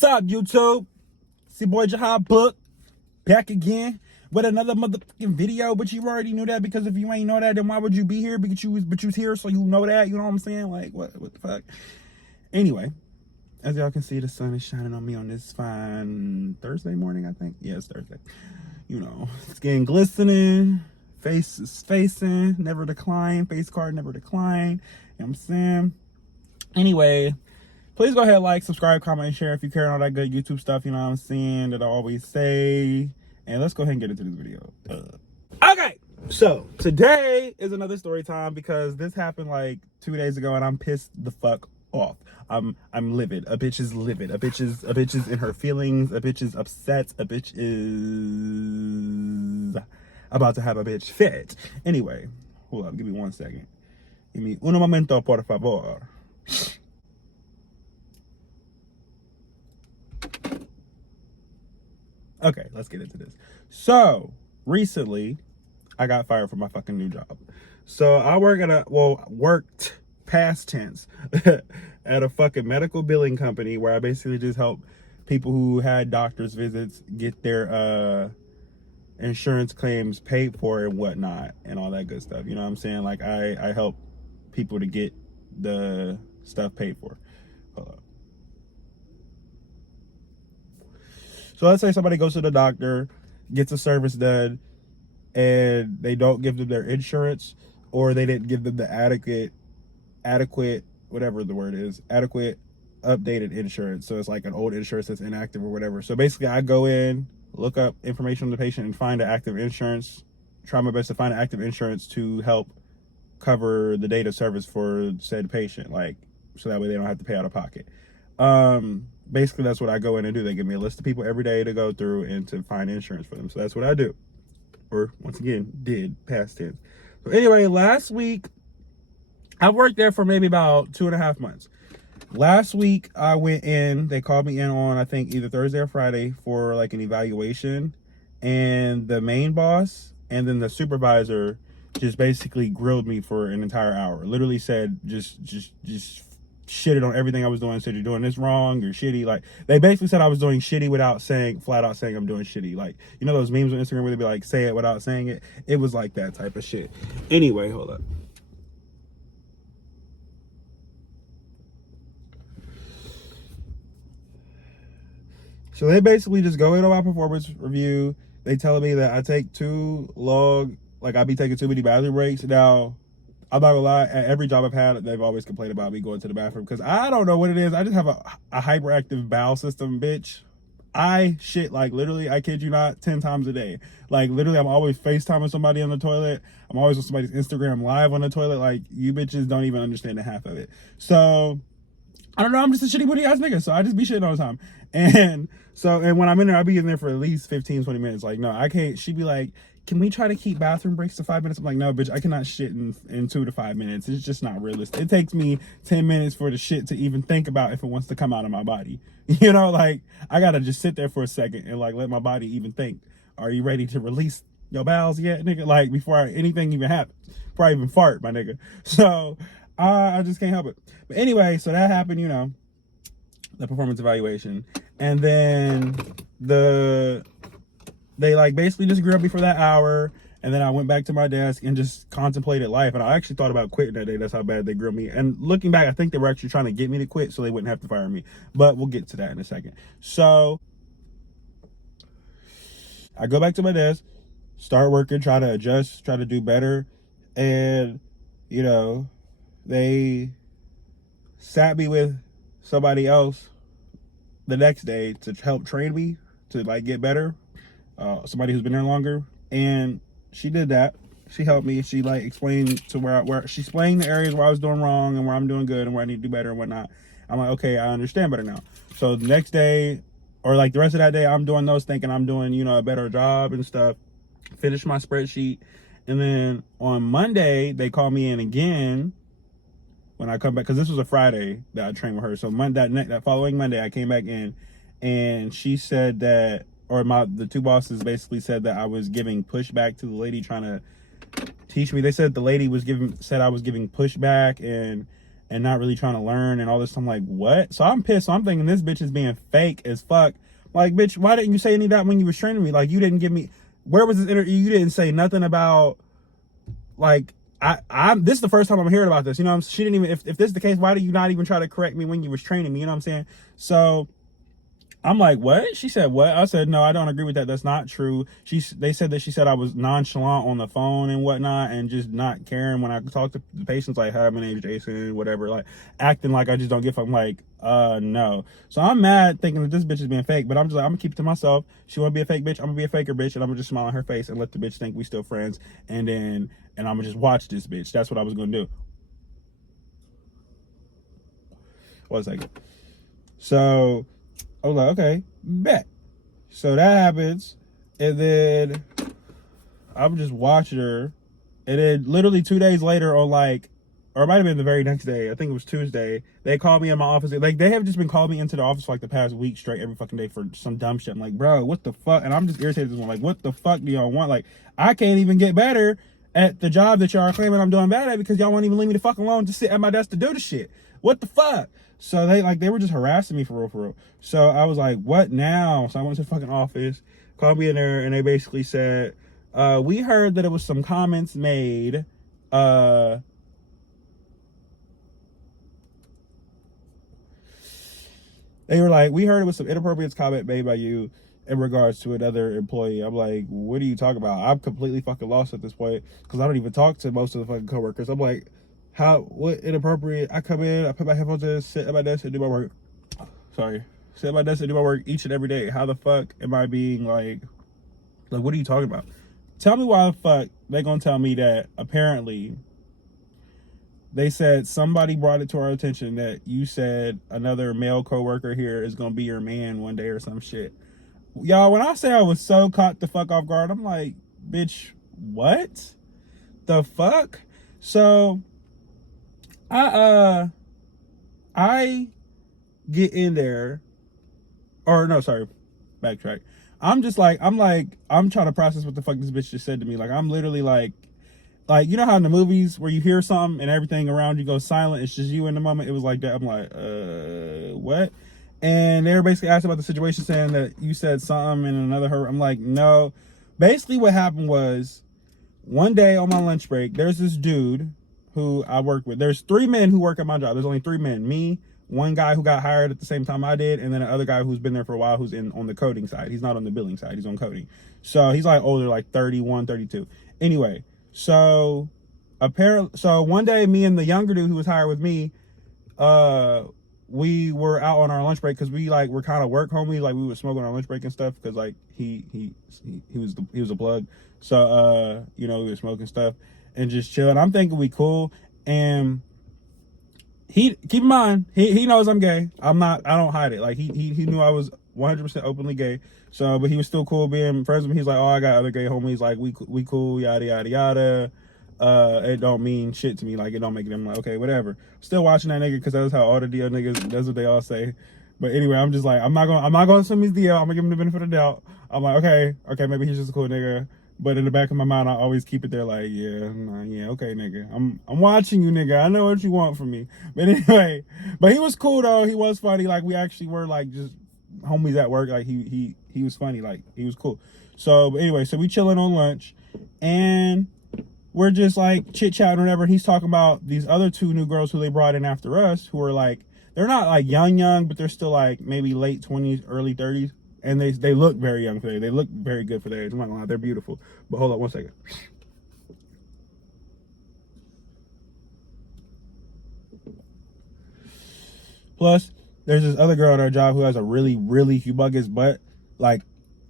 What's up, YouTube? It's your boy Jahab Book, back again with another motherfucking video. But you already knew that, because if you ain't know that, then why would you be here? Because you was here, so you know that. You know what I'm saying? Like, what the fuck? Anyway, as y'all can see, the sun is shining on me on this fine Thursday morning, I think. Yeah, it's Thursday. You know, skin glistening, face is facing, never decline, face card never decline. You know what I'm saying? Anyway, please go ahead, like, subscribe, comment, and share if you care and all that good YouTube stuff, you know what I'm saying, that I always say. And let's go ahead and get into this video. Okay, so today is another story time, because this happened like 2 days ago and I'm pissed the fuck off. I'm livid. A bitch is livid. A bitch is in her feelings. A bitch is upset. A bitch is about to have a bitch fit. Anyway, hold up, give me 1 second. Give me un momento, por favor. Okay, let's get into this. So, recently, I got fired from my fucking new job. So, I work at worked past tense at a fucking medical billing company where I basically just help people who had doctor's visits get their insurance claims paid for and whatnot and all that good stuff. You know what I'm saying? Like, I help people to get the stuff paid for. Hold up. So let's say somebody goes to the doctor, gets a service done, and they don't give them their insurance, or they didn't give them the adequate, whatever the word is, adequate updated insurance. So it's like an old insurance that's inactive or whatever. So basically I go in, look up information on the patient and find an active insurance, try my best to find an active insurance to help cover the date of service for said patient, like, so that way they don't have to pay out of pocket. Basically that's what I go in and do. They give me a list of people every day to go through and to find insurance for them. So that's what I do, or once again did, past tense. So anyway, last week I worked there for maybe about 2.5 months. Last week I went in, they called me in on, I think, either Thursday or Friday for like an evaluation, and the main boss and then the supervisor just basically grilled me for an entire hour. Literally said just shitted on everything I was doing, said you're doing this wrong, you're shitty. Like, they basically said I was doing shitty without flat out saying I'm doing shitty. Like, you know those memes on Instagram where they be like, say it without saying it? It was like that type of shit. Anyway, hold up. So they basically just go into my performance review. They telling me that I take too long, like I be taking too many bathroom breaks. Now, I'm not gonna lie, at every job I've had, they've always complained about me going to the bathroom, because I don't know what it is. I just have a hyperactive bowel system, bitch. I shit, like, literally, I kid you not, 10 times a day. Like, literally, I'm always FaceTiming somebody on the toilet. I'm always on somebody's Instagram live on the toilet. Like, you bitches don't even understand the half of it. So, I don't know, I'm just a shitty booty ass nigga, so I just be shitting all the time. And when I'm in there, I'll be in there for at least 15, 20 minutes. Like, no, I can't. She'd be like, can we try to keep bathroom breaks to 5 minutes? I'm like, no, bitch, I cannot shit in 2 to 5 minutes. It's just not realistic. It takes me 10 minutes for the shit to even think about if it wants to come out of my body. You know, like, I gotta just sit there for a second and, like, let my body even think. Are you ready to release your bowels yet, nigga? Like, before anything even happens. Before I even fart, my nigga. So, I just can't help it. But anyway, so that happened, you know, the performance evaluation. And then they like basically just grilled me for that hour, and then I went back to my desk and just contemplated life. And I actually thought about quitting that day. That's how bad they grilled me. And looking back, I think they were actually trying to get me to quit so they wouldn't have to fire me. But we'll get to that in a second. So I go back to my desk, start working, try to adjust, try to do better. And, you know, they sat me with somebody else the next day to help train me to, like, get better. Somebody who's been there longer, and she did that. She helped me. She, like, explained to where she explained the areas where I was doing wrong and where I'm doing good and where I need to do better and whatnot. I'm like, okay, I understand better now. So the next day, or like the rest of that day, I'm doing those, thinking I'm doing, you know, a better job and stuff. Finish my spreadsheet, and then on Monday they call me in again when I come back, because this was a Friday that I trained with her. So that following Monday I came back in, and she said that, or the two bosses basically said that I was giving pushback to the lady trying to teach me. They said the lady said I was giving pushback, and and not really trying to learn and all this. I'm like, what? So I'm pissed. So I'm thinking this bitch is being fake as fuck. Like, bitch, why didn't you say any of that when you was training me? Like, you didn't give me, where was this interview? You didn't say nothing about, like, I'm this is the first time I'm hearing about this. You know, she didn't even, if this is the case, why do you not even try to correct me when you was training me? You know what I'm saying? So I'm like, what? She said, what? I said, no, I don't agree with that. That's not true. They said that she said I was nonchalant on the phone and whatnot, and just not caring when I talk to the patients, like, hi, my name's Jason, whatever, like, acting like I just don't give a fuck. I'm like, no. So I'm mad thinking that this bitch is being fake, but I'm just like, I'm gonna keep it to myself. She wanna be a fake bitch, I'm gonna be a faker bitch, and I'm gonna just smile on her face and let the bitch think we still friends, and I'm gonna just watch this bitch. That's what I was gonna do. 1 second. So I was like, okay, bet. So that happens, and then I'm just watching her, and then literally 2 days later, on like, or it might have been the very next day, I think it was Tuesday, they called me in my office. Like, they have just been calling me into the office for like the past week straight, every fucking day, for some dumb shit. I'm like, bro, what the fuck? And I'm just irritated at this one. Like, what the fuck do y'all want? Like, I can't even get better at the job that y'all are claiming I'm doing bad at, because y'all won't even leave me the fuck alone to sit at my desk to do the shit. What the fuck? So they were just harassing me for real. So I was like, what now? So I went to the fucking office, called me in there, and they basically said, we heard that it was some comments made, they were like, we heard it was some inappropriate comment made by you in regards to another employee. I'm like, what are you talking about? I'm completely fucking lost at this point, because I don't even talk to most of the fucking coworkers. I'm like, what inappropriate? I come in, I put my headphones in, sit at my desk and do my work. Sit at my desk and do my work each and every day. How the fuck am I being like, what are you talking about? Tell me why the fuck they gonna tell me that apparently they said somebody brought it to our attention that you said another male coworker here is gonna be your man one day or some shit. Y'all, when I say I was so caught the fuck off guard, I'm like, bitch, what the fuck? So I get in there, or no, sorry, backtrack. I'm trying to process what the fuck this bitch just said to me. Like, I'm literally like, you know how in the movies where you hear something and everything around you goes silent, it's just you in the moment? It was like that. I'm like, what? And they were basically asking about the situation, saying that you said something in another. I'm like, no. Basically what happened was, one day on my lunch break, there's this dude who I work with. There's 3 men who work at my job. There's only 3 men. Me, one guy who got hired at the same time I did, and then another guy who's been there for a while, who's on the coding side. He's not on the billing side. He's on coding. So he's like older, like 31, 32. Anyway, so one day, me and the younger dude who was hired with me, we were out on our lunch break, because we're kind of work homies. Like, we would smoke on our lunch break and stuff, because like he was a plug. So we were smoking stuff and just chilling. I'm thinking we cool, and he, keep in mind, he knows I'm gay. I don't hide it. Like, he knew I was 100% openly gay. So, but he was still cool being friends with me. He's like, oh, I got other gay homies. Like, we cool, yada yada yada. It don't mean shit to me. Like, it don't make them like, okay, whatever. Still watching that nigga, because that's how all the DL niggas, that's what they all say. But anyway, I'm just like, I'm not gonna assume he's DL. I'm gonna give him the benefit of the doubt. I'm like, okay, maybe he's just a cool nigga. But in the back of my mind, I always keep it there, like, yeah, nah, yeah, okay, nigga. I'm watching you, nigga. I know what you want from me. But anyway, but he was cool though. He was funny. Like, we actually were like just homies at work. Like, he was funny. Like, he was cool. So, but anyway, so we chilling on lunch, and we're just like chit chatting or whatever. And he's talking about these other 2 new girls who they brought in after us, who are like, they're not like young, but they're still like maybe late 20s, early 30s. And they look very young for their age. They look very good for their age. I'm not gonna lie, they're beautiful. But hold on 1 second. Plus, there's this other girl at our job who has a really, really humongous butt. Like,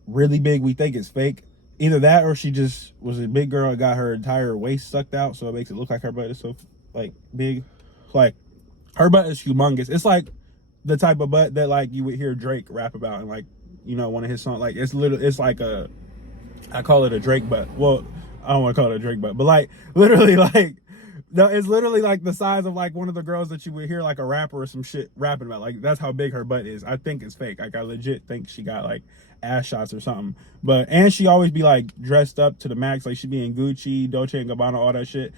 really big. We think it's fake. Either that, or she just was a big girl and got her entire waist sucked out, so it makes it look like her butt is so like big. Like, her butt is humongous. It's like the type of butt that like you would hear Drake rap about, and like, one of his songs. Like, it's like I call it a Drake butt. Well, I don't want to call it a Drake butt, but like, literally, like, it's literally like the size of like one of the girls that you would hear like a rapper or some shit rapping about. Like, that's how big her butt is. I think it's fake. Like, I legit think she got like ass shots or something. And she always be like dressed up to the max. Like, she be in Gucci, Dolce and Gabbana, all that shit.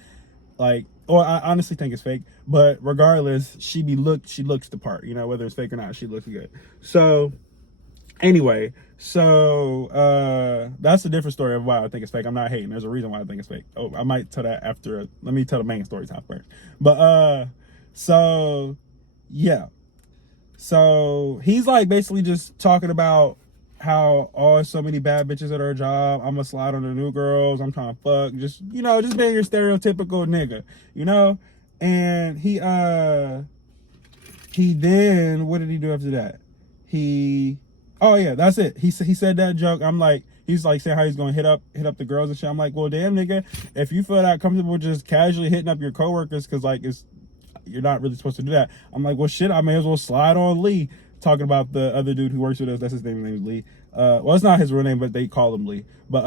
Like, or I honestly think it's fake, but regardless, she looks the part, you know, whether it's fake or not, she looks good. So anyway, so that's a different story of why I think it's fake. I'm not hating. There's a reason why I think it's fake. Oh, I might tell that after. Let me tell the main story time first. But so yeah. So he's like basically just talking about how so many bad bitches at her job. I'm gonna slide on the new girls. I'm trying to fuck. Just, you know, just being your stereotypical nigga, you know. And he then, what did he do after that? He, oh yeah, that's it. He said that joke. I'm like, he's like saying how he's gonna hit up the girls and shit. I'm like, well, damn nigga, if you feel that comfortable just casually hitting up your coworkers, because like you're not really supposed to do that. I'm like, well, shit, I may as well slide on Lee. Talking about the other dude who works with us. That's his name. His name is Lee. Well, it's not his real name, but they call him Lee. But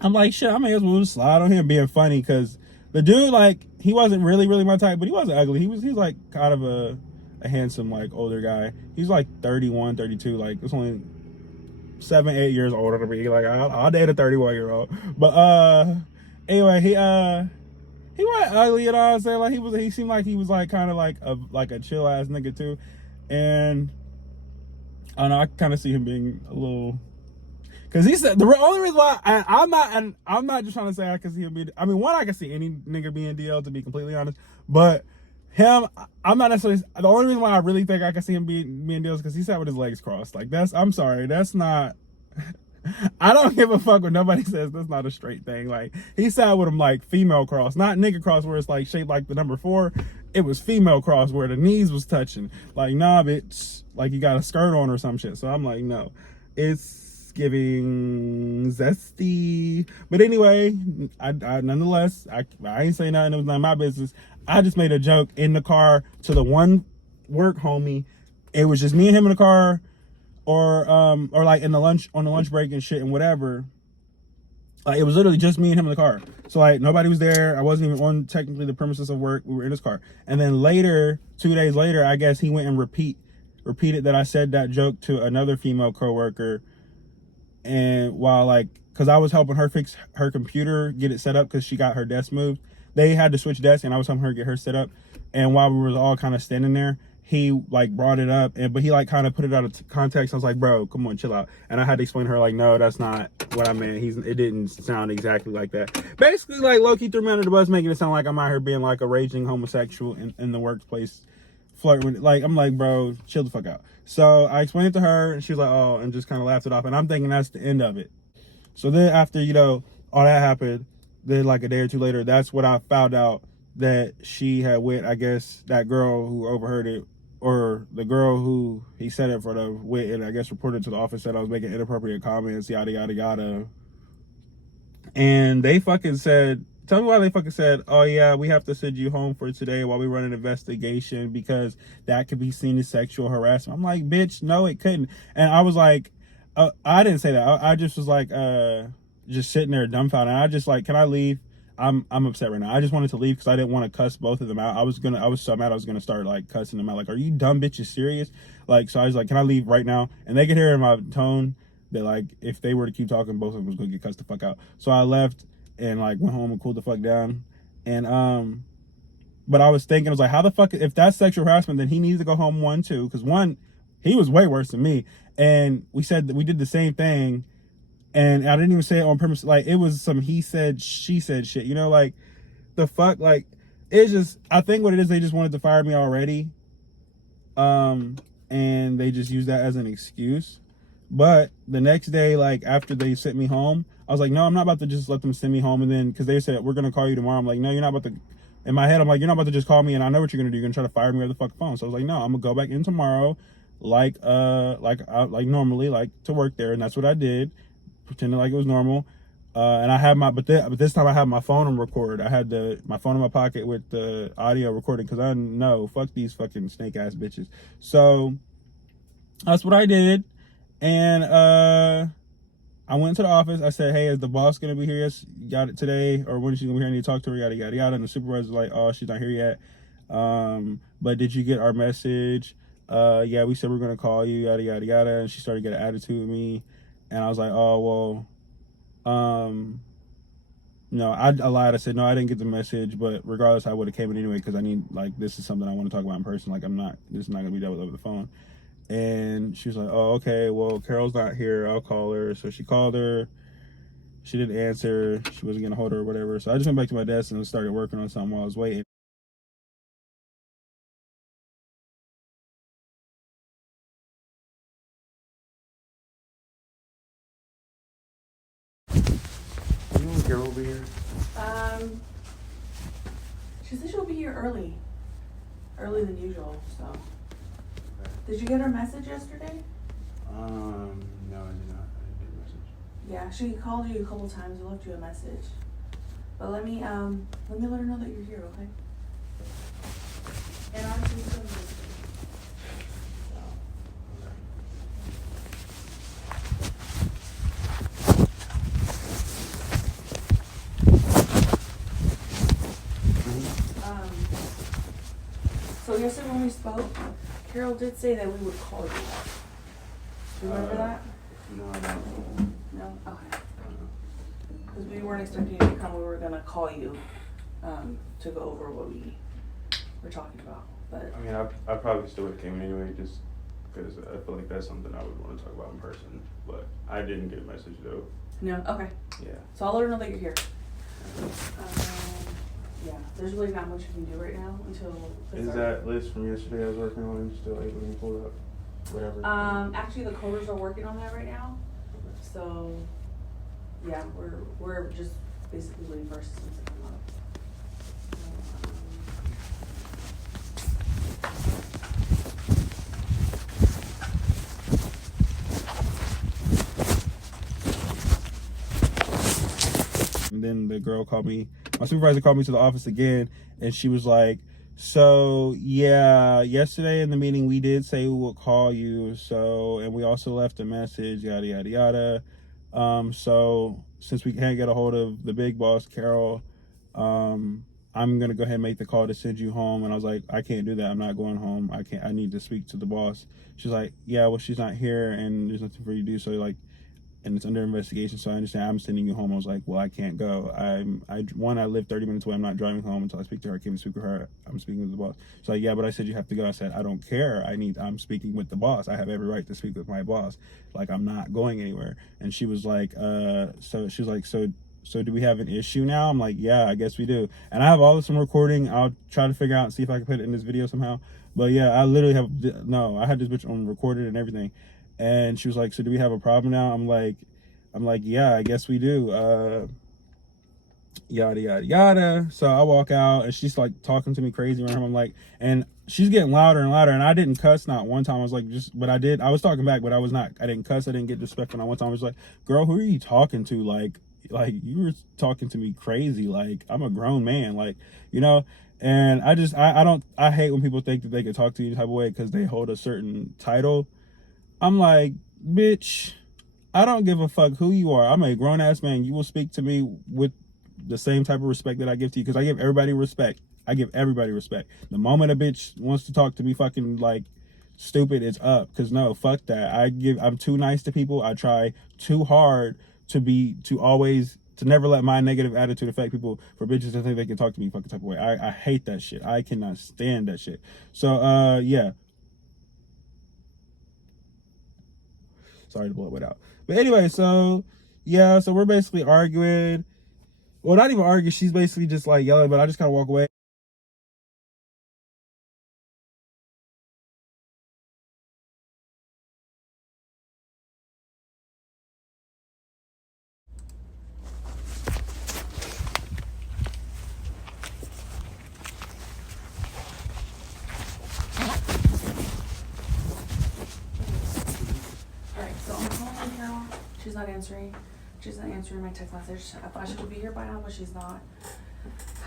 I'm like, shit, I may as well just slide on him, being funny, because the dude, like, he wasn't really my type, but he wasn't ugly. He's like kind of a handsome, like, older guy. He's like 31, 32. Like, it's only 7, 8 years older than me. Like, I'll date a 31-year-old. But anyway, he wasn't ugly, you know what I'm saying? Like, he seemed like he was like kind of like a chill ass nigga too. And I don't know, I kind of see him being a little, because he said the only reason why I'm not just trying to say I can see him be. I mean, one, I can see any nigga being DL, to be completely honest, but him, I'm not necessarily. The only reason why I really think I can see him being DL is because he sat with his legs crossed. Like, I'm sorry, that's not. I don't give a fuck what nobody says. That's not a straight thing. Like, he sat with him like female cross, not nigga cross where it's like shaped like the number 4. It was female cross where the knees was touching. Like, nah, bitch, like you got a skirt on or some shit. So I'm like, no, it's giving zesty. But anyway, I nonetheless, I ain't saying nothing. It was none of my business. I just made a joke in the car to the one work homie. It was just me and him in the car, or like in the lunch break and shit and whatever. Like, it was literally just me and him in the car. So like nobody was there. I wasn't even on technically the premises of work. We were in his car. And then later, 2 days later, I guess he went and repeated that I said that joke to another female coworker. And while like, cause I was helping her fix her computer, get it set up, cause she got her desk moved. They had to switch desks, and I was helping her get her set up. And while we were all kind of standing there, he like brought it up, but he like kind of put it out of context. I was like, bro, come on, chill out. And I had to explain to her, like, no, that's not what I meant. It didn't sound exactly like that. Basically, like, low-key threw me under the bus, making it sound like I'm out here being like a raging homosexual in the workplace, flirting with it. Like, I'm like, bro, chill the fuck out. So I explained it to her, and she was like, oh, and just kind of laughed it off. And I'm thinking that's the end of it. So then after, you know, all that happened, then like a day or two later, that's what I found out, that she had went, I guess, that girl who overheard it, or the girl who he said it for the went and I guess reported to the office, that I was making inappropriate comments, yada yada yada. And they fucking said, tell me why they fucking said, oh yeah, we have to send you home for today while we run an investigation because that could be seen as sexual harassment. I'm like, bitch, no, it couldn't. And I was like, I didn't say that. I just was like, just sitting there dumbfounded. And I just like, can I leave? I'm upset right now. I just wanted to leave because I didn't want to cuss both of them out. I was so mad I was gonna start like cussing them out. Like, are you dumb bitches serious? Like, so I was like, can I leave right now? And they could hear in my tone that like if they were to keep talking, both of them was gonna get cussed the fuck out. So I left and like went home and cooled the fuck down. And but I was thinking, I was like, how the fuck, if that's sexual harassment, then he needs to go home one too, because one, he was way worse than me. And we said that we did the same thing, and I didn't even say it on purpose. Like, it was some he said, she said shit, you know, like the fuck, like it's just, I think what it is, they just wanted to fire me already. And they just used that as an excuse. But the next day, like after they sent me home, I was like, no, I'm not about to just let them send me home. And then, because they said, we're going to call you tomorrow. I'm like, no, you're not about to. In my head, I'm like, you're not about to just call me and I know what you're going to do. You're going to try to fire me over the fucking phone. So I was like, no, I'm going to go back in tomorrow like normally, like to work there. And that's what I did, pretending like it was normal. And I had but this time I had my phone on record. I had my phone in my pocket with the audio recording, because I know, fuck these fucking snake ass bitches. So that's what I did. And I went to the office. I said, hey, is the boss gonna be here? Yes, got it today, or when is she gonna be here? I need to talk to her, yada yada yada. And the supervisor was like, oh, she's not here yet. But did you get our message? Yeah, we said we're gonna call you, yada yada yada. And she started to get an attitude with me, and I was like, oh well, No, I lied. I said, no, I didn't get the message, but regardless, I would have came in anyway because I need, like, this is something I want to talk about in person. Like, this is not going to be dealt with over the phone. And she was like, oh, okay, well, Carol's not here. I'll call her. So she called her. She didn't answer. She wasn't going to hold her or whatever. So I just went back to my desk and started working on something while I was waiting. You know when Carol will be here? She said she'll be here early than usual, so. Okay. Did you get her message yesterday? No, I did not. I didn't get a message. Yeah, she called you a couple times and left you a message. But let me let her know that you're here, okay? And I'll do some message. So yesterday when we spoke, Carol did say that we would call you. Do you remember that? No, I don't. No? Okay. Because we weren't expecting you to come, we were gonna call you to go over what we were talking about. But I mean, I probably still would have came in anyway, just because I feel like that's something I would want to talk about in person. But I didn't get a message though. no? Okay. Yeah. So I'll let her know that you're here. Yeah, there's really not much you can do right now until. Is that list from yesterday I was working on still able to be pulled up? Whatever. Actually, the coders are working on that right now. Okay. So, yeah, we're just basically waiting for our systems to come up. And then the girl called me, my supervisor called me to the office again, and she was like, so yeah, yesterday in the meeting we did say we would call you, so, and we also left a message, yada yada yada. So since we can't get a hold of the big boss, Carol, I'm gonna go ahead and make the call to send you home. And I was like, I can't do that, I'm not going home, I need to speak to the boss. She's like, yeah, well, she's not here and there's nothing for you to do, so like, and it's under investigation, so I understand I'm sending you home. I was like, well, I can't go. I live 30 minutes away. I'm not driving home until I speak to her. I came to speak with her. I'm speaking with the boss. So like, yeah, but I said you have to go. I said, I don't care. I'm speaking with the boss. I have every right to speak with my boss. Like, I'm not going anywhere. And she was like, so she was like, so do we have an issue now? I'm like, yeah, I guess we do. And I have all this on recording. I'll try to figure out and see if I can put it in this video somehow. But yeah, I literally I had this bitch on recorded and everything. And she was like, so do we have a problem now? I'm like, yeah, I guess we do. Yada, yada, yada. So I walk out and she's like talking to me crazy around him. I'm like, and she's getting louder and louder. And I didn't cuss not one time. I was like, but I was talking back, but I didn't cuss. I didn't get disrespectful not one time. I was like, girl, who are you talking to? Like you were talking to me crazy. Like, I'm a grown man, like, you know? And I hate when people think that they can talk to you type of way because they hold a certain title. I'm like, bitch, I don't give a fuck who you are. I'm a grown ass man. You will speak to me with the same type of respect that I give to you, because I give everybody respect. I give everybody respect. The moment a bitch wants to talk to me fucking like stupid, it's up. Cause no, fuck that. I'm too nice to people. I try too hard to never let my negative attitude affect people, for bitches to think they can talk to me fucking type of way. I hate that shit. I cannot stand that shit. So yeah. Sorry to blow it out. But anyway, so yeah, so we're basically arguing. Well, not even arguing. She's basically just like yelling, but I just kind of walk away. Alright, so I'm calling Carol. She's not answering. She's not answering my text message. I thought she would be here by now, but she's not.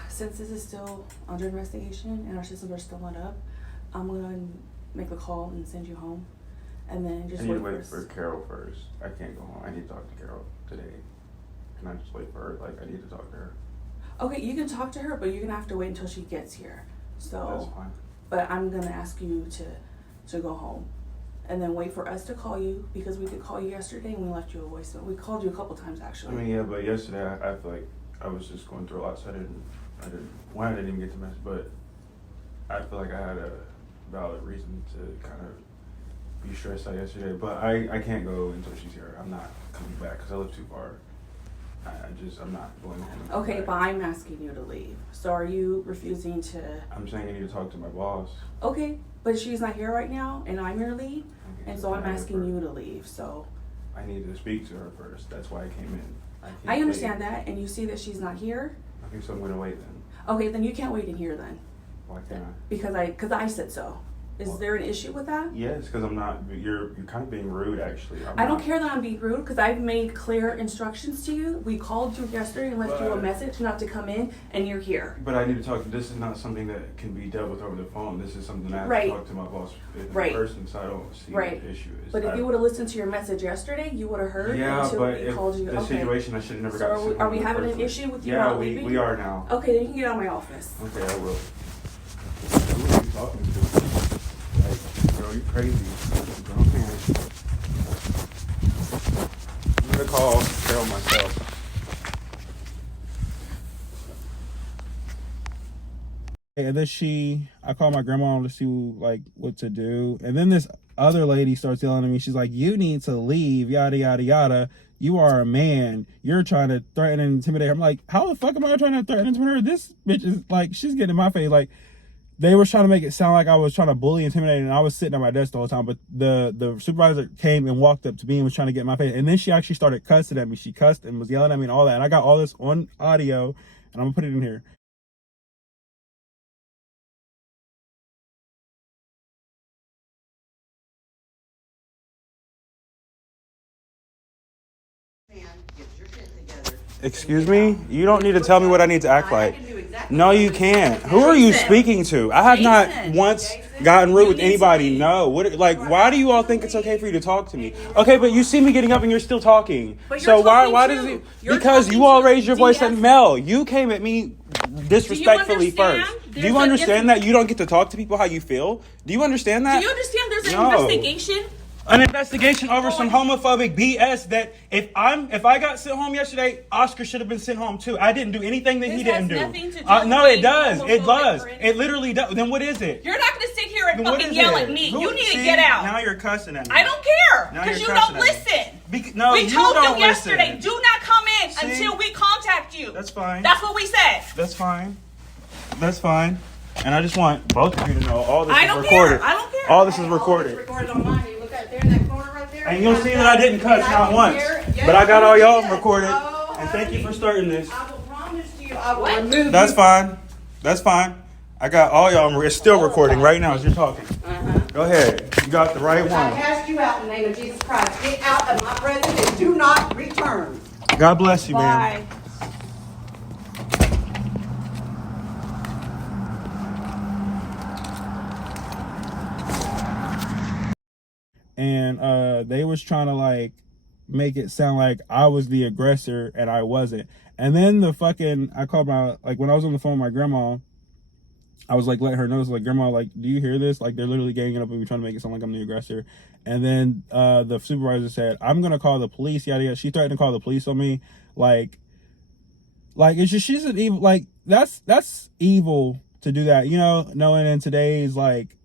Since this is still under investigation and our systems are still not up, I'm gonna make a call and send you home. And then just I need to wait wait for Carol first. I can't go home. I need to talk to Carol today. Can I just wait for her? Like, I need to talk to her. Okay, you can talk to her, but you're gonna have to wait until she gets here. So That's fine. But I'm gonna ask you to go home. And then wait for us to call you, because we did call you yesterday and we left you a voicemail. We called you a couple times actually. I mean, yeah, but yesterday I feel like I was just going through a lot, so I didn't I didn't even get the message, but I feel like I had a valid reason to kind of be stressed out yesterday, but I can't go until she's here. I'm not coming back because I live too far. I'm not going home. Okay, but I'm asking you to leave. So are you refusing to? I'm saying I need to talk to my boss. Okay, but she's not here right now, and I'm your lead, Okay, and so I'm asking you to leave. So I need to speak to her first. That's why I came in. I understand that, and you see that she's not here. Okay, so I'm gonna wait then. Okay, then you can't wait in here then. Why can't I? Because I said so. Is there an issue with that? Yes, because I'm not. You're kind of being rude, actually. I don't care that I'm being rude because I've made clear instructions to you. We called you yesterday and left you a message not to come in, and you're here. But I need to talk. This is not something that can be dealt with over the phone. This is something I have to talk to my boss in person, so I don't see what the issue is. But if you would have listened to your message yesterday, you would have heard. Yeah, but we called you. The situation, I should have never got to. So are we having an issue with you not leaving? we are now. Okay, then you can get out of my office. Okay, I will. Who are you talking to? Like, girl, you crazy. Grown man. I'm gonna call Carol myself. And then I called my grandma to see like what to do. And then this other lady starts yelling at me. She's like, you need to leave, yada, yada, yada. You are a man. You're trying to threaten and intimidate her. I'm like, how the fuck am I trying to threaten and intimidate her? This bitch is like, she's getting in my face. Like, they were trying to make it sound like I was trying to bully, intimidate, and I was sitting at my desk the whole time. But the supervisor came and walked up to me and was trying to get in my face. And then she actually started cussing at me. She cussed and was yelling at me and all that. And I got all this on audio, and I'm gonna put it in here. Excuse me? You don't need to tell me what I need to act like. No, you can't. Who are you speaking to? I have not once gotten rude with anybody. No. Why do you all think it's okay for you to talk to me? Okay, but you see me getting up and you're still talking. So why does it? Because you all raised your voice at Mel. You came at me disrespectfully first. Do you understand that you don't get to talk to people how you feel? Do you understand that? Do you understand there's an investigation? An investigation over some homophobic BS that if I got sent home yesterday, Oscar should have been sent home too. I didn't do anything that he didn't do. Nothing to do no, it does. It does. It literally does. Then what is it? You're not going to sit here and fucking yell at me. You need to get out. Now you're cussing at me. I don't care because you don't listen. We told you yesterday, do not come in until we contact you. That's fine. That's what we said. That's fine. That's fine. And I just want both of you to know all this is recorded. I don't care. All this is recorded. It's recorded on mine. You look right there in that corner right there. And you'll see that I didn't cuss not once. But I got all y'all recorded. And thank you for starting this. I will promise you I will remove you. That's fine. That's fine. I got all y'all. It's still recording right now as you're talking. Go ahead. You got the right one. I cast you out in the name of Jesus Christ. Get out of my presence and do not return. God bless you, man. Bye. And they was trying to like make it sound like I was the aggressor and I wasn't. And then I called when I was on the phone with my grandma, I was like, let her know, like, grandma, like, do you hear this? Like, they're literally ganging up and me trying to make it sound like I'm the aggressor. And then the supervisor said, I'm gonna call the police, yada yada. She threatened to call the police on me. Like it's just, she's an evil, like, that's evil to do that, you know, knowing in today's like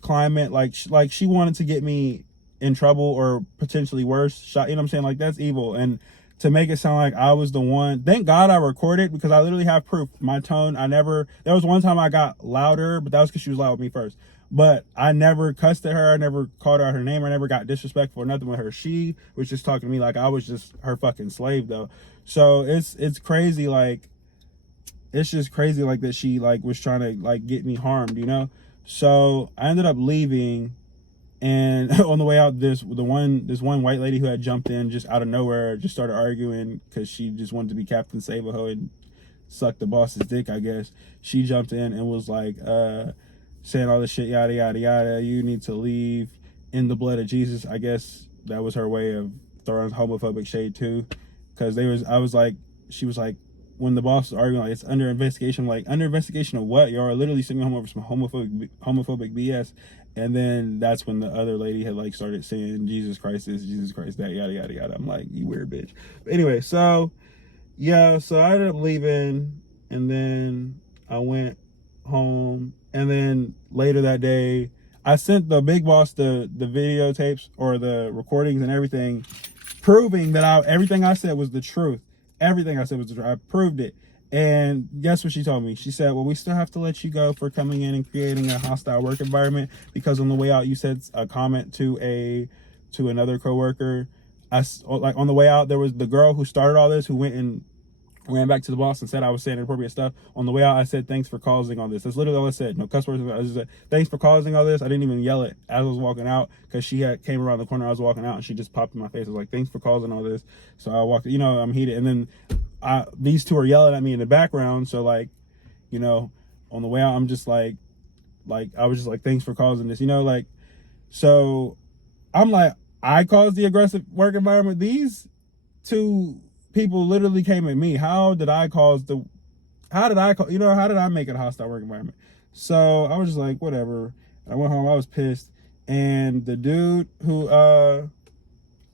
climate, like she wanted to get me in trouble or potentially worse, shot, you know what I'm saying? Like, that's evil. And to make it sound like I was the one, thank God I recorded, because I literally have proof. My tone, there was one time I got louder, but that was because she was loud with me first. But I never cussed at her, I never called her out her name, I never got disrespectful or nothing with her. She was just talking to me like I was just her fucking slave though. So it's crazy, like, it's just crazy like that she like was trying to like get me harmed, you know? So I ended up leaving, and on the way out, this one white lady who had jumped in just out of nowhere just started arguing because she just wanted to be Captain Save-A-Ho and suck the boss's dick, I guess. She jumped in and was like saying all this shit, yada yada yada. You need to leave in the blood of Jesus. I guess that was her way of throwing homophobic shade too, because she was like, when the boss was arguing, like, it's under investigation. I'm like, under investigation of what? Y'all are literally sending me home over some homophobic BS. And then that's when the other lady had like started saying Jesus Christ this, Jesus Christ that, yada yada yada. I'm like, you weird bitch. But anyway, so yeah, so I ended up leaving, and then I went home, and then later that day, I sent the big boss the videotapes or the recordings and everything, proving that everything I said was the truth. Everything I said was the truth. I proved it. And guess what she told me? She said, "Well, we still have to let you go for coming in and creating a hostile work environment because on the way out you said a comment to another coworker. Like on the way out there was the girl who started all this who went and ran back to the boss and said I was saying inappropriate stuff. On the way out, I said, thanks for causing all this. That's literally all I said. No cuss words. I just said, thanks for causing all this. I didn't even yell it as I was walking out because she came around the corner. I was walking out and she just popped in my face. I was like, thanks for causing all this. So I walked, I'm heated. And then these two are yelling at me in the background. So like, on the way out, I'm just like, I was just like, thanks for causing this, like, so I'm like, I caused the aggressive work environment. These two people literally came at me. How did I make it a hostile work environment? So I was just like, whatever. And I went home, I was pissed. And the dude who, I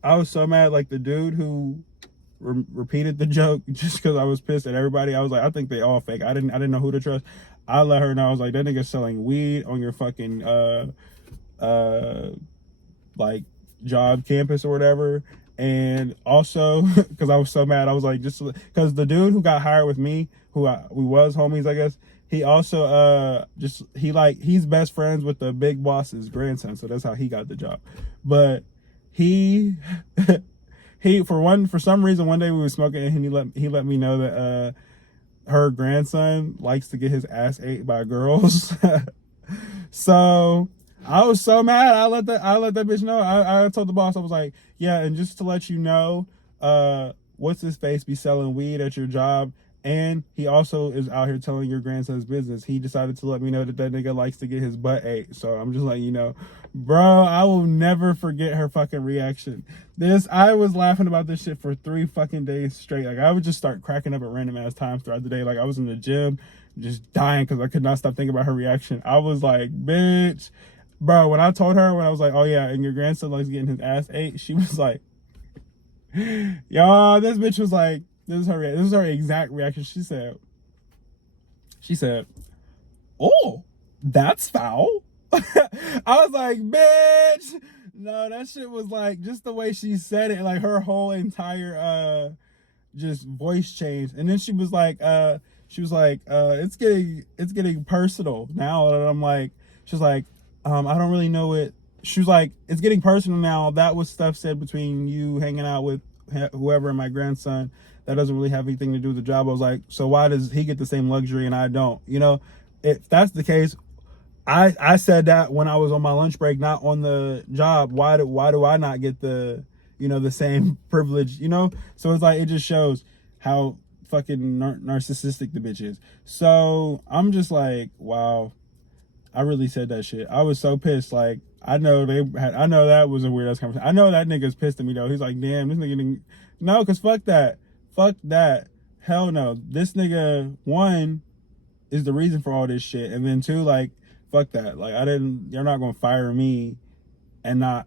was so mad, like the dude who repeated the joke just because I was pissed at everybody. I was like, I think they all fake. I didn't know who to trust. I let her know. I was like, that nigga's selling weed on your fucking, like job campus or whatever. And also because I was so mad, I was like, just because the dude who got hired with me, we was homies, I guess, he also he's best friends with the big boss's grandson, so that's how he got the job. But he for some reason one day we were smoking and he let me know that her grandson likes to get his ass ate by girls. So I was so mad. I let that bitch know. I told the boss, I was like, yeah, and just to let you know, what's his face be selling weed at your job, and he also is out here telling your grandson's business. He decided to let me know that nigga likes to get his butt ate. So I'm just letting you know, bro. I will never forget her fucking reaction. I was laughing about this shit for 3 fucking days straight. Like I would just start cracking up at random ass times throughout the day. Like I was in the gym, just dying because I could not stop thinking about her reaction. I was like, bitch. Bro, when I told her, when I was like, oh yeah, and your grandson likes getting his ass ate, she was like, y'all, this bitch was like, this is her exact reaction. She said, oh, that's foul. I was like, bitch. No, that shit was like, just the way she said it, like her whole entire, just voice changed. And then she was like, it's getting personal now. And I'm like, she's like, I don't really know it. She was like, it's getting personal now. That was stuff said between you hanging out with whoever and my grandson. That doesn't really have anything to do with the job. I was like, so why does he get the same luxury and I don't? If that's the case, I said that when I was on my lunch break, not on the job. Why do I not get the same privilege? So it's like, it just shows how fucking narcissistic the bitch is. So I'm just like, wow. I really said that shit. I was so pissed. Like, I know that was a weird ass conversation. I know that nigga's pissed at me though. He's like, damn, this nigga didn't. No, cause fuck that. Hell no. This nigga, one, is the reason for all this shit. And then two, like, fuck that. Like, you're not gonna fire me and not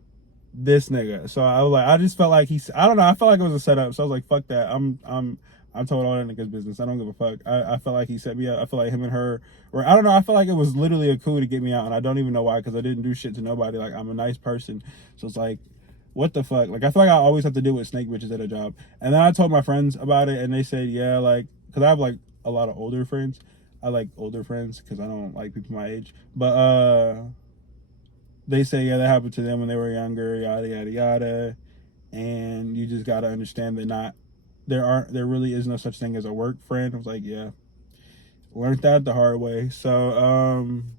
this nigga. So I was like, I just felt like I don't know. I felt like it was a setup. So I was like, fuck that. I told all that nigga's business. I don't give a fuck. I felt like he set me up. I feel like him and her, or I don't know. I feel like it was literally a coup to get me out, and I don't even know why, because I didn't do shit to nobody. Like, I'm a nice person, so it's like, what the fuck? Like, I feel like I always have to deal with snake bitches at a job. And then I told my friends about it, and they said, yeah, like, because I have like a lot of older friends. I like older friends because I don't like people my age. But they say, yeah, that happened to them when they were younger, yada yada yada. And you just gotta understand that there really is no such thing as a work friend. I was like, yeah, learned that the hard way. So I'm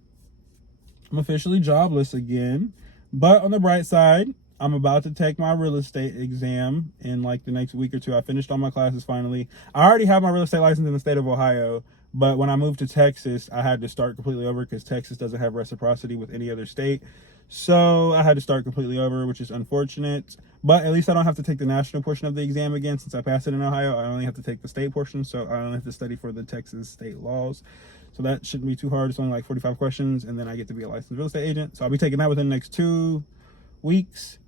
officially jobless again. But on the bright side, I'm about to take my real estate exam in like the next week or two. I finished all my classes finally. I already have my real estate license in the state of Ohio, but when I moved to Texas, I had to start completely over because Texas doesn't have reciprocity with any other state. So I had to start completely over, which is unfortunate. But at least I don't have to take the national portion of the exam again. Since I passed it in Ohio, I only have to take the state portion. So I only have to study for the Texas state laws. So that shouldn't be too hard. It's only like 45 questions, and then I get to be a licensed real estate agent. So I'll be taking that within the next 2 weeks.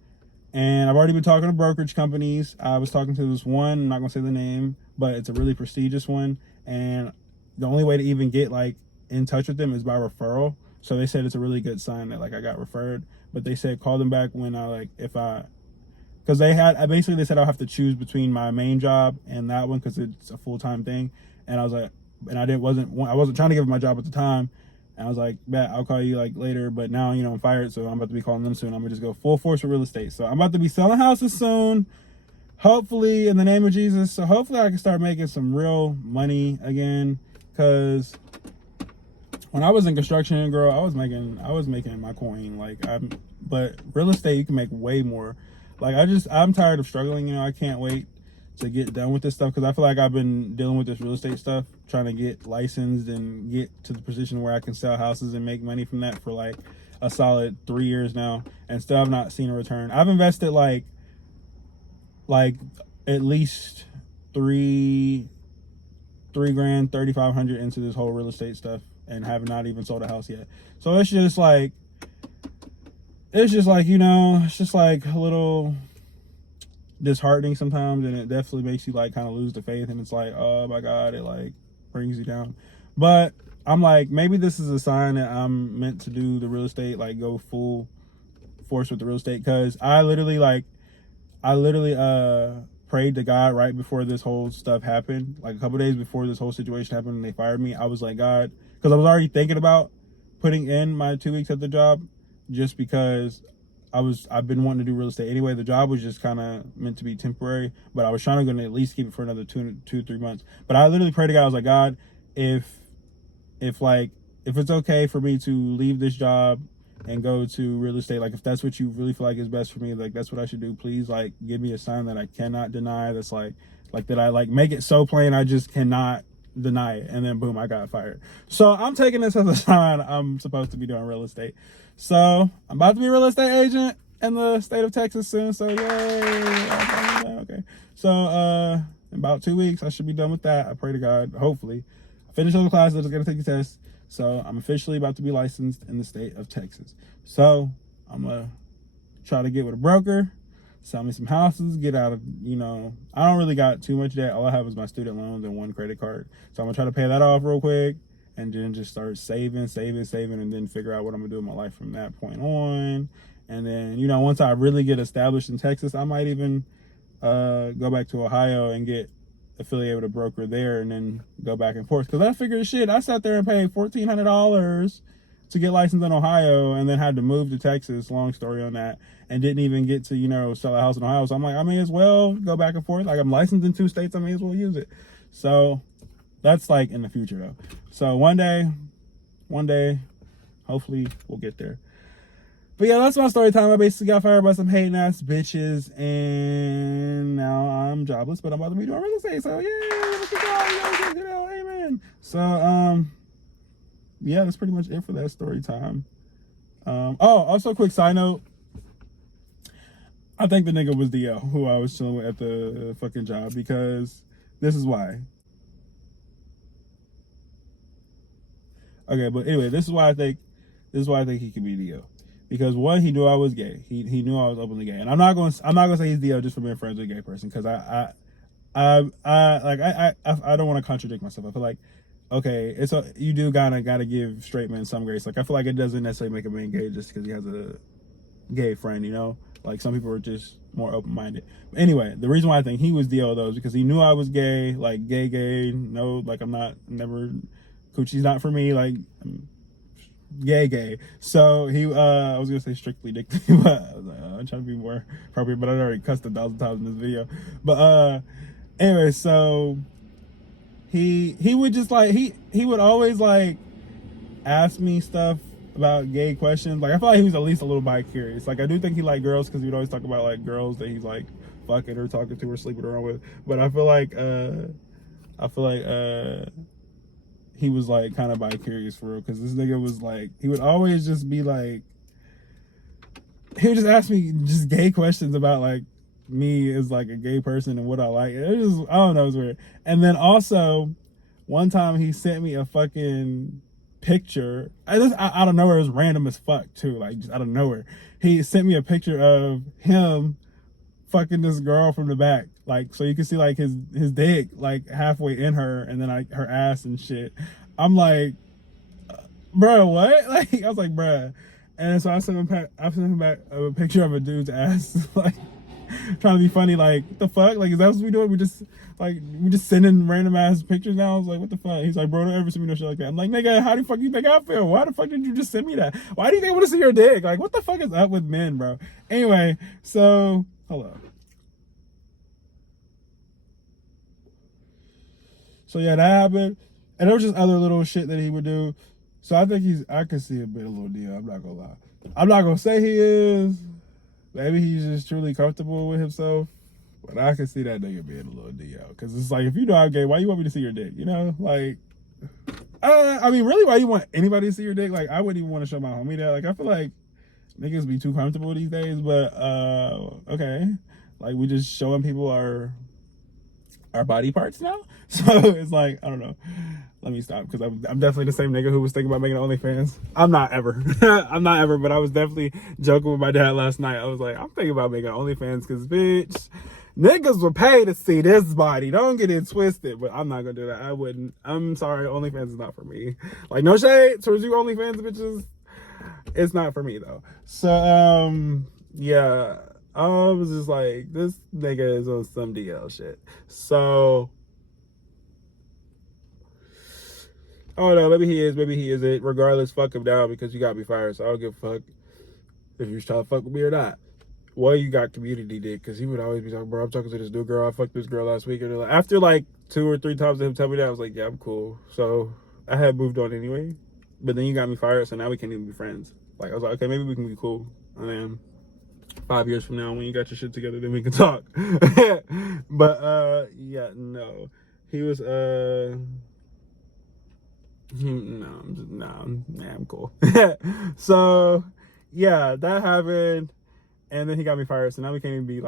And I've already been talking to brokerage companies. I was talking to this one, I'm not gonna say the name, but it's a really prestigious one. And the only way to even get like in touch with them is by referral. So they said it's a really good sign that like I got referred. But they said call them back when I like because they said I'll have to choose between my main job and that one because it's a full-time thing. And I was like, and I wasn't trying to give up my job at the time. And I was like, bet I'll call you like later. But now, I'm fired, so I'm about to be calling them soon. I'm gonna just go full force with real estate. So I'm about to be selling houses soon, hopefully in the name of Jesus. So hopefully I can start making some real money again. Cause when I was in construction, girl, I was making my coin. But real estate, you can make way more. Like I'm tired of struggling. I can't wait to get done with this stuff because I feel like I've been dealing with this real estate stuff, trying to get licensed and get to the position where I can sell houses and make money from that for like a solid 3 years now, and still have not seen a return. I've invested like at least three grand, 3,500 into this whole real estate stuff, and have not even sold a house yet. So it's just like it's just like a little disheartening sometimes, and it definitely makes you like kind of lose the faith, and it's like, oh my God, it like brings you down. But I'm like, maybe this is a sign that I'm meant to do the real estate, like go full force with the real estate, because I literally prayed to God right before this whole stuff happened, like a couple days before this whole situation happened and they fired me. I was like, God, because I was already thinking about putting in my 2 weeks at the job, just because I've been wanting to do real estate anyway. The job was just kind of meant to be temporary, but I was trying to at least keep it for another 3 months. But I literally prayed to God. I was like, God, if it's okay for me to leave this job and go to real estate, like if that's what you really feel like is best for me, like that's what I should do, please like give me a sign that I cannot deny, that's like that I like make it so plain I just cannot deny it. And then boom, I got fired. So I'm taking this as a sign I'm supposed to be doing real estate. So I'm about to be a real estate agent in the state of Texas soon. So yay. Okay. So in about 2 weeks I should be done with that. I pray to God, hopefully. I finished all the classes, I'm just gonna take the test. So I'm officially about to be licensed in the state of Texas. So I'm gonna try to get with a broker, sell me some houses, get out of, I don't really got too much debt. All I have is my student loans and one credit card. So I'm gonna try to pay that off real quick, and then just start saving, and then figure out what I'm gonna do in my life from that point on. And then, once I really get established in Texas, I might even go back to Ohio and get affiliated with a broker there, and then go back and forth. Because I figured, shit, I sat there and paid $1,400 to get licensed in Ohio, and then had to move to Texas, long story on that, and didn't even get to, sell a house in Ohio. So I'm like, I may as well go back and forth. Like, I'm licensed in 2 states, I may as well use it. So that's like in the future though. So one day, hopefully we'll get there. But yeah, that's my story time. I basically got fired by some hating ass bitches, and now I'm jobless, but I'm about to be doing real estate. So yeah, let's go, amen. So yeah, that's pretty much it for that story time. Also quick side note, I think the nigga was DL who I was chilling with at the fucking job, because this is why. Okay, but anyway, this is why I think he could be DL. Because one, he knew I was gay. He knew I was openly gay, and I'm not going to say he's DL just for being friends with a gay person, because I don't want to contradict myself. I feel like, okay, you do gotta give straight men some grace. Like, I feel like it doesn't necessarily make a man gay just because he has a gay friend, Like, some people are just more open-minded. But anyway, the reason why I think he was DL though is because he knew I was gay, like gay. No, like coochie's not for me, like gay. So he, I was gonna say strictly dick, but I'm trying to be more appropriate, but I already cussed 1,000 times in this video. But anyway, so he would just like, he would always like ask me stuff about gay questions. Like, I feel like he was at least a little bi-curious. Like, I do think he liked girls, because he'd always talk about like girls that he's like fucking or talking to or sleeping around with. But I feel like he was like kind of bi-curious for real, because this nigga was like, he would always just be like, he would just ask me just gay questions about like me as like a gay person and what I like. It was just, I don't know, it was weird. And then also one time he sent me a fucking picture. Out of nowhere, it was random as fuck too, like just out of nowhere. He sent me a picture of him fucking this girl from the back, like so you can see like his dick like halfway in her, and then like her ass and shit. I'm like, bro, what? Like I was like, bruh. And so I sent him back a picture of a dude's ass, like trying to be funny, like what the fuck? Like is that what we doing? We just sending random ass pictures now? I was like, what the fuck? He's like, bro, don't ever send me no shit like that. I'm like, nigga, how the fuck you think I feel? Why the fuck did you just send me that? Why do you think I want to see your dick? Like what the fuck is up with men, bro? Anyway, so hello. So yeah, that happened. And there was just other little shit that he would do. So I think I could see a bit of little deal. I'm not gonna lie. I'm not gonna say he is. Maybe he's just truly comfortable with himself. But I can see that nigga being a little deal. Cause it's like, if you know I'm gay, why you want me to see your dick? You know? Like, I mean, really, why you want anybody to see your dick? Like, I wouldn't even want to show my homie that. Like, I feel like niggas be too comfortable these days, but okay. Like, we just showing people our body parts now. So it's like, I don't know. Let me stop, because I'm definitely the same nigga who was thinking about making OnlyFans. I'm not ever. I'm not ever, but I was definitely joking with my dad last night. I was like, I'm thinking about making OnlyFans because, bitch, niggas will pay to see this body. Don't get it twisted, but I'm not gonna do that. I wouldn't. I'm sorry, OnlyFans is not for me. Like, no shade towards you OnlyFans bitches. It's not for me though. So yeah. I was just like, this nigga is on some DL shit. So, oh no, maybe he is, maybe he isn't. Regardless, fuck him down, because you got me fired. So I don't give a fuck if you're trying to fuck with me or not. Well, you got community dick, because he would always be talking, bro, I'm talking to this new girl. I fucked this girl last week. And like, after like 2 or 3 times of him telling me that, I was like, yeah, I'm cool. So I had moved on anyway. But then you got me fired, so now we can't even be friends. Like, I was like, okay, maybe we can be cool. And then 5 years from now, when you got your shit together, then we can talk. But yeah, no, he was I'm cool. So yeah, that happened, and then he got me fired. So now we can't even be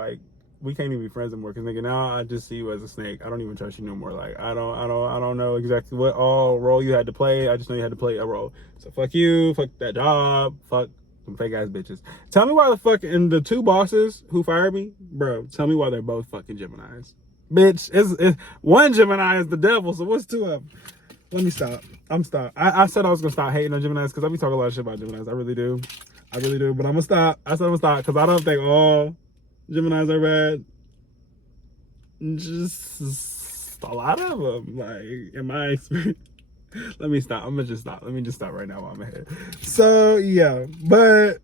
friends anymore. Cause nigga, now I just see you as a snake. I don't even trust you no more. Like I don't know exactly what role you had to play. I just know you had to play a role. So fuck you, fuck that job, fuck some fake ass bitches. Tell me why the fuck, and the 2 bosses who fired me, bro, tell me why they're both fucking Geminis. Bitch, it's one Gemini is the devil, so what's 2 of them? Let me stop. I said I was gonna stop hating on Geminis, because I be talking a lot of shit about Geminis. I really do, but I'm gonna stop. I said I'm gonna stop, because I don't think all Geminis are bad. Just a lot of them, like, in my experience. Let me stop. I'm gonna just stop. Let me just stop right now while I'm ahead. So yeah, but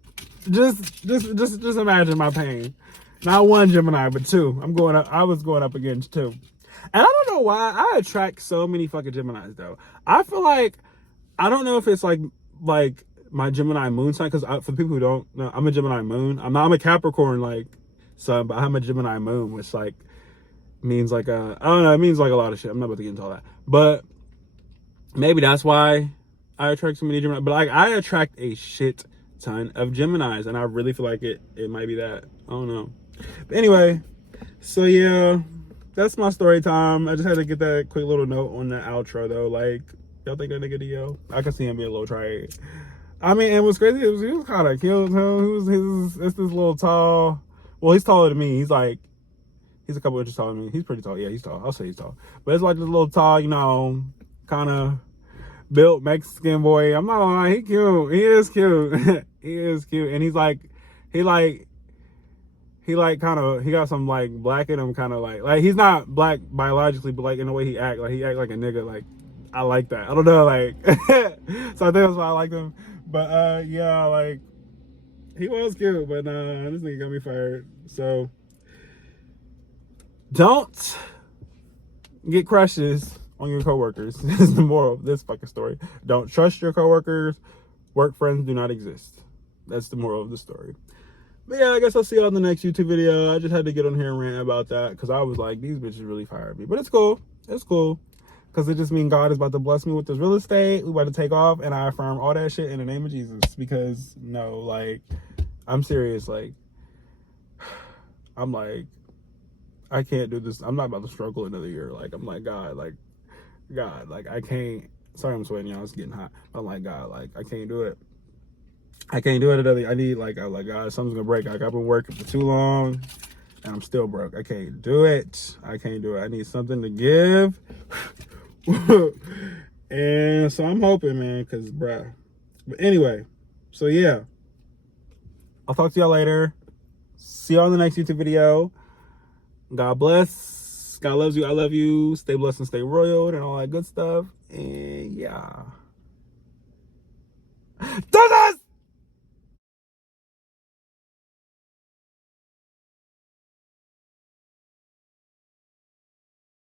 just imagine my pain. Not 1 Gemini, but 2. I was going up against 2. And I don't know why I attract so many fucking Geminis though. I feel like, I don't know if it's like my Gemini moon sign, because for people who don't know, I'm a Gemini moon. I'm a Capricorn like sun, but I'm a Gemini moon, which like means like I don't know, it means like a lot of shit. I'm not about to get into all that, but maybe that's why I attract so many Gemini. But like, I attract a shit ton of Geminis, and I really feel like it might be that. I don't know. But anyway, so yeah, that's my story time. I just had to get that quick little note on the outro though. Like, y'all think that nigga DL? I can see him being a little try. I mean, and what's crazy, he was kind of cute. It's this little tall. Well, he's taller than me. He's a couple inches taller than me. He's pretty tall. Yeah, he's tall. I'll say he's tall. But it's like this little tall, you know, kind of built Mexican boy. I'm not lying. He cute. He is cute. He is cute. And he got some like black in him, kind of like he's not black biologically, but like in the way he act like a nigga. Like, I like that. I don't know, like so I think that's why I liked him. But yeah, like, he was cute, but this nigga got me fired. So don't get crushes on your coworkers. Is the moral of this fucking story. Don't trust your coworkers. Work friends do not exist. That's the moral of the story. But yeah, I guess I'll see y'all in the next YouTube video. I just had to get on here and rant about that, because I was like, these bitches really fired me. But it's cool. It's cool. Because it just means God is about to bless me with this real estate. We about to take off, and I affirm all that shit in the name of Jesus. Because, no, like, I'm serious. Like, I'm like, I can't do this. I'm not about to struggle another year. Like, I'm like, God, I can't. Sorry, I'm sweating, y'all. It's getting hot. But I'm like, God, like, I can't do it. I can't do it. I need, like, I'm like, God, something's gonna break. Like, I've been working for too long, and I'm still broke. I can't do it. I can't do it. I need something to give. And so I'm hoping, man, because, bruh. But anyway, so yeah. I'll talk to y'all later. See y'all in the next YouTube video. God bless. God loves you. I love you. Stay blessed and stay royal and all that good stuff. And yeah. Deuces!